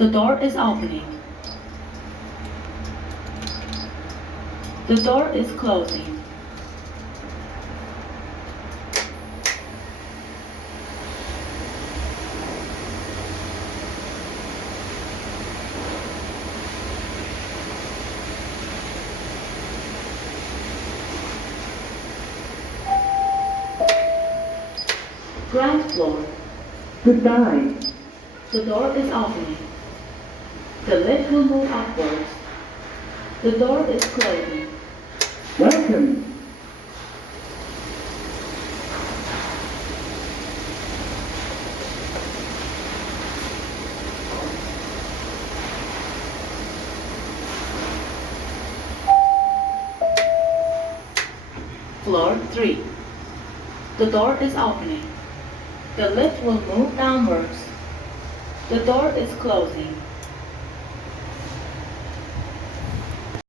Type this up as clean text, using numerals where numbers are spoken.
The door is opening. The door is closing. Ground floor. Goodbye. The door is opening. The lift will move upwards. The door is closing. Welcome. Floor 3. The door is opening. The lift will move downwards. The door is closing.